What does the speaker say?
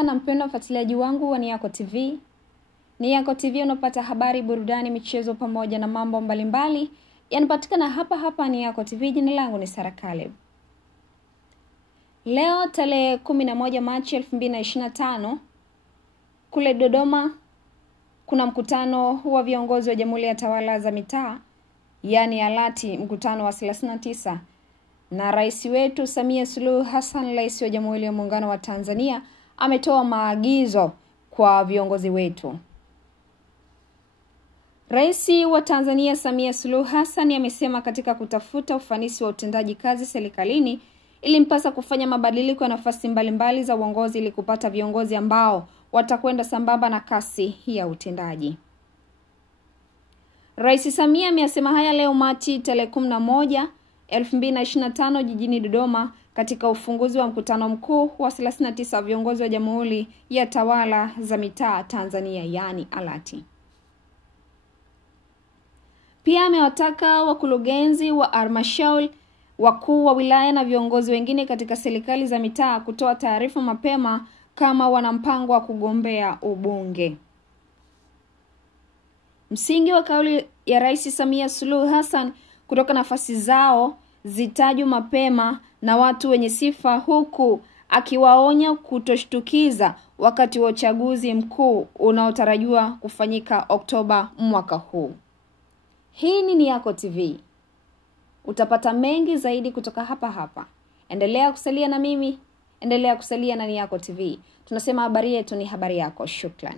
sana mpendwa mfuatiliaji wangu wa Niyako TV. Niyako TV unapata habari, burudani, michezo pamoja na mambo mbalimbali yanapatikana hapa Niyako TV. Jina langu ni Sara Caleb. Leo tarehe 11 Machi 2025 kule Dodoma kuna mkutano wa viongozi wa Jamhuri ya Tawala za Mitaa, yani ALAT, mkutano wa 39, na rais wetu Samia Suluhu Hassan, rais wa Jamhuri ya Muungano wa Tanzania, ametoa maagizo kwa viongozi wetu. Rais wa Tanzania Samia Suluhu Hassan amesema katika kutafuta ufanisi wa utendaji kazi serikalini ilimpasa kufanya mabadiliko ya nafasi mbalimbali za uongozi ili kupata viongozi ambao watakwenda sambamba na kasi ya utendaji. Rais Samia amesema haya leo Machi tarehe 11, 2025 jijini Dodoma katika ufunguzi wa mkutano mkuu wa 39 wa viongozi wa Jamhuri ya Tawala za Mitaa Tanzania, yani ALAT. Pia amewataka wakurugenzi wa halmashauri, wakuu wa wilaya na viongozi wengine katika serikali za mitaa kutoa taarifa mapema kama wana mpango wa kugombea ubunge. Msingi wa kauli ya Rais Samia Suluhu Hassan kutoka nafasi zao zitajwe mapema na watu wenye sifa, huku akiwaonya kutoshtukiza wakati wa uchaguzi mkuu unaotarajiwa kufanyika Oktoba mwaka huu. Hii ni Niyako TV. Utapata mengi zaidi kutoka hapa. Endelea kusalia na mimi, endelea kusalia na Niyako TV. Tunasema habari yetu ni habari yako. Shukran.